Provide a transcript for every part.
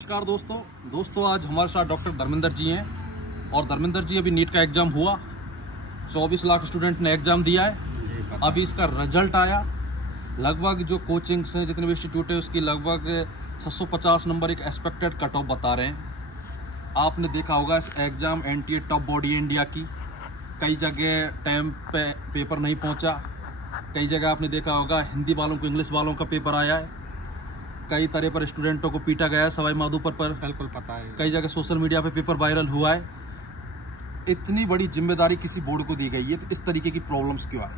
नमस्कार दोस्तों आज हमारे साथ डॉक्टर धर्मेंद्र जी हैं और धर्मेंद्र जी अभी नीट का एग्ज़ाम हुआ। 24 लाख स्टूडेंट ने एग्ज़ाम दिया है। अभी इसका रिजल्ट आया। लगभग जो कोचिंग्स हैं, जितने भी इंस्टीट्यूट है, उसकी लगभग 650 नंबर एक एक्सपेक्टेड कट ऑफ बता रहे हैं। आपने देखा होगा इस एग्ज़ाम एनटीए टॉप बॉडी है इंडिया की। कई जगह टाइम पे पेपर नहीं पहुँचा। कई जगह आपने देखा होगा हिंदी वालों को इंग्लिश वालों का पेपर आया है। कई तरह पर स्टूडेंटों को पीटा गया है सवाई माधोपुर पर। बिल्कुल पता है। कई जगह सोशल मीडिया पे पेपर वायरल हुआ है। इतनी बड़ी जिम्मेदारी किसी बोर्ड को दी गई है, तो इस तरीके की प्रॉब्लम्स क्यों आए?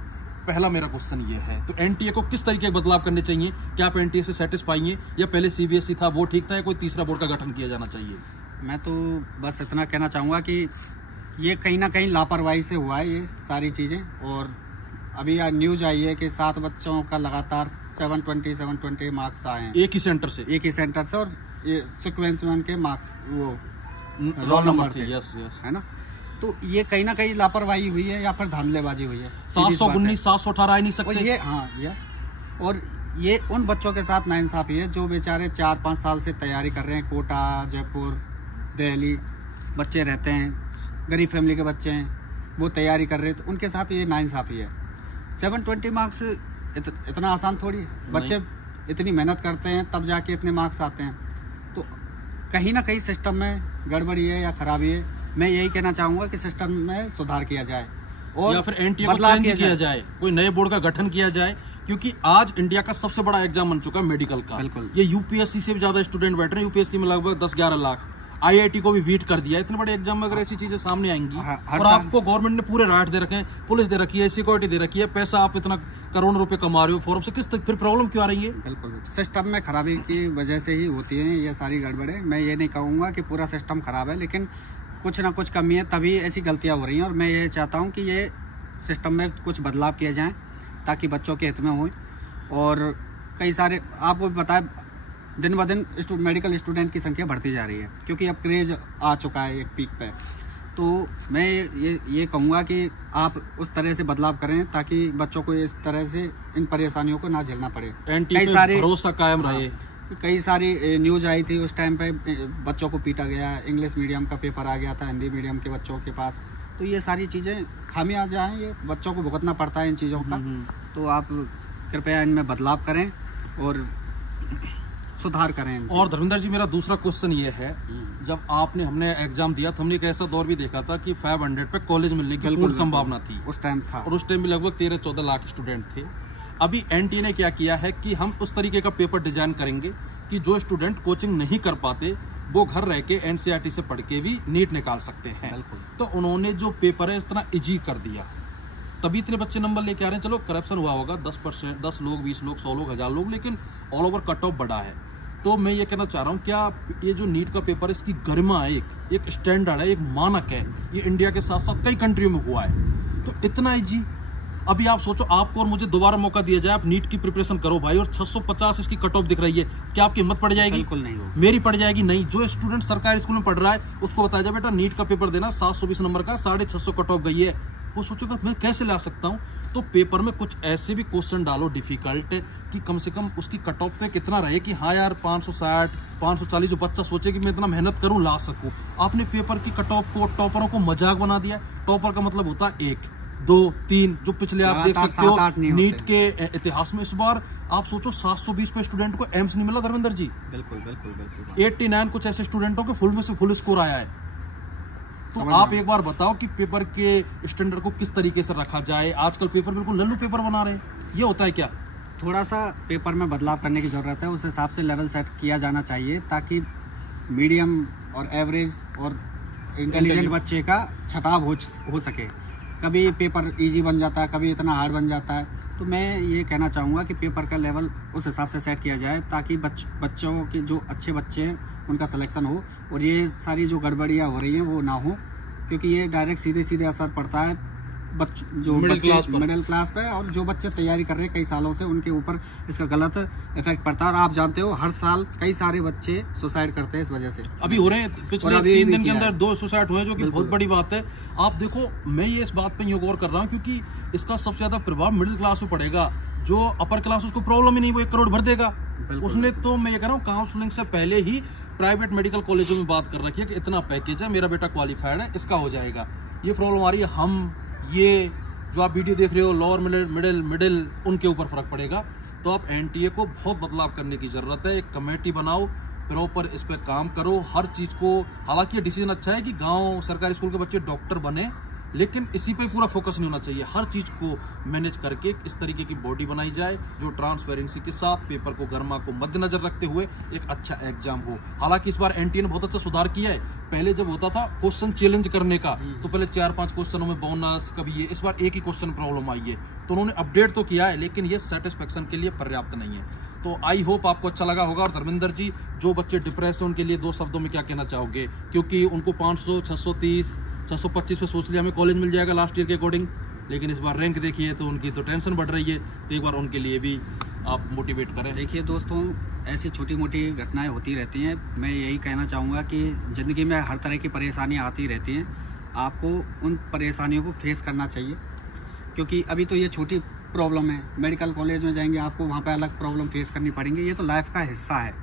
पहला मेरा क्वेश्चन ये है। तो एनटीए को किस तरीके के बदलाव करने चाहिए? क्या आप एनटीए से सेटिस्फाई हैं या पहले सीबीएसई था वो ठीक था, या कोई तीसरा बोर्ड का गठन किया जाना चाहिए? मैं तो बस इतना कहना चाहूँगा कि ये कहीं ना कहीं लापरवाही से हुआ है ये सारी चीज़ें। और अभी न्यूज आई है कि 7 बच्चों का लगातार 720 मार्क्स आए हैं एक ही सेंटर से और ये सीक्वेंस में उनके मार्क्स वो रोल नंबर थे। यस है ना। तो ये कहीं ना कहीं लापरवाही हुई है या फिर धांधलेबाजी हुई है। 719 718 आ नहीं सकते। ये और ये उन बच्चों के साथ नाइंसाफी है जो बेचारे 4-5 साल से तैयारी कर रहे हैं। कोटा, जयपुर, दिल्ली बच्चे रहते हैं, गरीब फैमिली के बच्चे हैं, वो तैयारी कर रहे हैं, तो उनके साथ ये नाइंसाफी है। 720 मार्क्स इतना आसान थोड़ी है। बच्चे इतनी मेहनत करते हैं तब जाके इतने मार्क्स आते हैं। तो कहीं ना कहीं सिस्टम में गड़बड़ी है या खराबी है। मैं यही कहना चाहूँगा कि सिस्टम में सुधार किया जाए और या फिर एनटीए को चेंज किया जाए, कोई नए बोर्ड का गठन किया जाए। क्योंकि आज इंडिया का सबसे बड़ा एग्जाम बन चुका है मेडिकल का। बिल्कुल। ये यूपीएससी से भी ज्यादा स्टूडेंट बैठ रहे हैं। यूपीएससी में लगभग 10-11 लाख। आईआईटी को भी बीट कर दिया। इतने बड़े एग्जाम में अगर ऐसी चीजें सामने आएंगी और आपको गवर्नमेंट ने पूरे राइट दे रखे हैं, पुलिस दे रखी है, सिक्योरिटी दे रखी है, पैसा आप इतना करोड़ों रुपए कमा रहे हो फॉर्म से, फिर प्रॉब्लम क्यों आ रही है? बिल्कुल सिस्टम में खराबी की वजह से ही होती है ये सारी गड़बड़े। मैं ये नहीं कहूँगा कि पूरा सिस्टम खराब है, लेकिन कुछ ना कुछ कमी है तभी ऐसी गलतियाँ हो रही हैं। और मैं ये चाहता हूँ कि ये सिस्टम में कुछ बदलाव किए जाएँ ताकि बच्चों के हित में हो। और कई सारे आपको बताए दिन ब दिन मेडिकल स्टूडेंट की संख्या बढ़ती जा रही है, क्योंकि अब क्रेज आ चुका है एक पीक पे। तो मैं ये कहूँगा कि आप उस तरह से बदलाव करें ताकि बच्चों को इस तरह से इन परेशानियों को ना झेलना पड़े। कई सारे भरोसा कायम रहे। कई सारी न्यूज आई थी उस टाइम पे, बच्चों को पीटा गया, इंग्लिश मीडियम का पेपर आ गया था हिंदी मीडियम के बच्चों के पास। तो ये सारी चीज़ें खामियां जाएँ, ये बच्चों को भुगतना पड़ता है इन चीज़ों का। तो आप कृपया इनमें बदलाव करें और सुधार करें। और धर्मेंद्र जी, मेरा दूसरा क्वेश्चन ये है, जब हमने एग्जाम दिया तो हमने एक ऐसा दौर भी देखा था कि 500 पे कॉलेज मिलने की पूर्ण संभावना थी। उस टाइम था, और उस टाइम भी लगभग 13-14 लाख स्टूडेंट थे। अभी एनटीए ने क्या किया है कि हम उस तरीके का पेपर डिजाइन करेंगे कि जो स्टूडेंट कोचिंग नहीं कर पाते वो घर रह के एनसीईआरटी से पढ़ के भी नीट निकाल सकते हैं। तो उन्होंने जो पेपर है इतना इजी कर दिया, तभी इतने बच्चे नंबर लेके आ रहे हैं। चलो करप्शन हुआ होगा 10%, 10 लोग, 20 लोग, 100 लोग, 1000 लोग, लेकिन ऑल ओवर कट ऑफ बड़ा है। तो मैं ये कहना चाह रहा हूँ, क्या ये जो नीट का पेपर है इसकी गरिमा है, एक स्टैंडर्ड है, एक मानक है, ये इंडिया के साथ साथ कई कंट्रियों में हुआ है। तो इतना इजी, अभी आप सोचो आपको और मुझे दोबारा मौका दिया जाए, आप नीट की प्रिपरेशन करो भाई, और 650 इसकी कट ऑफ दिख रही है, क्या आपकी हिम्मत पड़ जाएगी? बिल्कुल नहीं होगी। मेरी पड़ जाएगी नहीं। जो स्टूडेंट सरकारी स्कूल में पढ़ रहा है उसको बताया जाए बेटा नीट का पेपर देना, 720 नंबर का 650 कट ऑफ गई है, वो सोचेगा मैं कैसे ला सकता हूँ। तो पेपर में कुछ ऐसे भी क्वेश्चन डालो डिफिकल्ट कि कम से कम उसकी कट ऑफ पे कितना रहे कि हाँ यार 560 540 जो बच्चा सोचे कि मैं इतना मेहनत करूं ला सकूं। आपने पेपर की कट ऑफ को, टॉपरों को मजाक बना दिया। टॉपर का मतलब होता है 1, 2, 3, जो पिछले आप देख सकते हो नीट के इतिहास में। इस बार आप सोचो 720 पे स्टूडेंट को एम्स नहीं मिला धर्मेंद्र जी। बिल्कुल 89 कुछ ऐसे स्टूडेंटों के फुल में से फुल स्कोर आया है। तो आप एक बार बताओ कि पेपर के स्टैंडर्ड को किस तरीके से रखा जाए। आजकल पेपर बिल्कुल लल्लू पेपर बना रहे हैं, ये होता है क्या? थोड़ा सा पेपर में बदलाव करने की जरूरत है। उस हिसाब से लेवल सेट किया जाना चाहिए ताकि मीडियम और एवरेज और इंटेलिजेंट बच्चे का छटाव हो सके। कभी पेपर इजी बन जाता है, कभी इतना हार्ड बन जाता है। तो मैं ये कहना चाहूँगा कि पेपर का लेवल उस हिसाब से सेट किया जाए ताकि बच्चों के जो अच्छे बच्चे हैं उनका सिलेक्शन हो और ये सारी जो गड़बड़ियाँ हो रही हैं वो ना हो, क्योंकि ये डायरेक्ट सीधे असर पड़ता है मिडिल क्लास पे। और जो बच्चे तैयारी कर रहे हैं कई सालों से उनके ऊपर इसका गलत इफेक्ट पड़ता है। और आप जानते हो हर साल कई सारे बच्चे सुसाइड करते हैं इस वजह से। अभी हो रहे हैं, पिछले 3 दिन के अंदर 2 सुसाइड हुए, जो कि बहुत बड़ी बात है। आप देखो, मैं ये इस बात पे गौर कर रहा हूँ क्योंकि इसका सबसे ज्यादा प्रभाव मिडिल क्लास पे पड़ेगा। जो अपर क्लास उसको प्रॉब्लम ही नहीं, वो 1 करोड़ भर देगा उसने। तो मैं ये कह रहा हूँ काउंसलिंग से पहले ही प्राइवेट मेडिकल कॉलेजों में बात कर रखी है कि इतना पैकेज है, मेरा बेटा क्वालिफाइड है, इसका हो जाएगा। ये प्रॉब्लम आ रही है। हम ये जो आप वीडियो देख रहे हो लोअर मिडिल उनके ऊपर फर्क पड़ेगा। तो आप एनटीए को बहुत बदलाव करने की जरूरत है। एक कमेटी बनाओ, प्रॉपर इस पे काम करो हर चीज को। हालांकि ये डिसीजन अच्छा है कि गांव सरकारी स्कूल के बच्चे डॉक्टर बने, लेकिन इसी पे पूरा फोकस नहीं होना चाहिए। हर चीज को मैनेज करके इस तरीके की बॉडी बनाई जाए जो ट्रांसपेरेंसी के साथ पेपर को गर्मा को मद्देनजर रखते हुए एक अच्छा एग्जाम हो। हालांकि इस बार एनटीए ने बहुत अच्छा सुधार किया है। पहले जब होता था क्वेश्चन चैलेंज करने का, तो पहले 4-5 क्वेश्चनों में बोनस कभी ये, इस बार एक ही क्वेश्चन प्रॉब्लम आई है। तो उन्होंने अपडेट तो किया है, लेकिन ये सेटिस्फेक्शन के लिए पर्याप्त नहीं है। तो आई होप आपको अच्छा लगा होगा। और धर्मेंद्र जी, जो बच्चे डिप्रेस हैं उनके लिए 2 शब्दों में क्या कहना चाहोगे? क्योंकि उनको 500, 630, 625 पे सोच लिया हमें कॉलेज मिल जाएगा लास्ट ईयर के अकॉर्डिंग, लेकिन इस बार रैंक देखिए तो उनकी तो टेंशन बढ़ रही है। तो एक बार उनके लिए भी आप मोटिवेट करें। देखिए दोस्तों, ऐसी छोटी मोटी घटनाएं होती रहती हैं। मैं यही कहना चाहूँगा कि ज़िंदगी में हर तरह की परेशानियाँ आती रहती हैं। आपको उन परेशानियों को फेस करना चाहिए, क्योंकि अभी तो ये छोटी प्रॉब्लम है। मेडिकल कॉलेज में जाएंगे आपको वहाँ पे अलग प्रॉब्लम फेस करनी पड़ेंगी। ये तो लाइफ का हिस्सा है,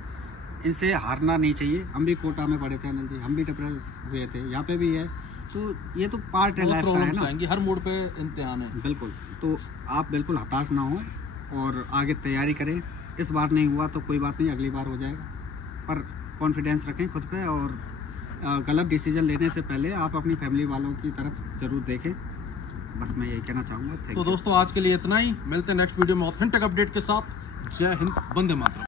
इनसे हारना नहीं चाहिए। हम भी कोटा में पढ़े थे अनिल जी, हम भी डिप्रेस हुए थे, यहाँ पे भी है। तो ये तो पार्ट है लाइफ का, है ना। हर मोड पे इम्तिहान है। बिल्कुल। तो आप बिल्कुल हताश ना हो और आगे तैयारी करें। इस बार नहीं हुआ तो कोई बात नहीं, अगली बार हो जाएगा। पर कॉन्फिडेंस रखें खुद पे, और गलत डिसीजन लेने से पहले आप अपनी फैमिली वालों की तरफ ज़रूर देखें। बस मैं यही कहना चाहूँगा। तो दोस्तों आज के लिए इतना ही। मिलते हैं नेक्स्ट वीडियो में ऑथेंटिक अपडेट के साथ। जय हिंद, वंदे मातरम।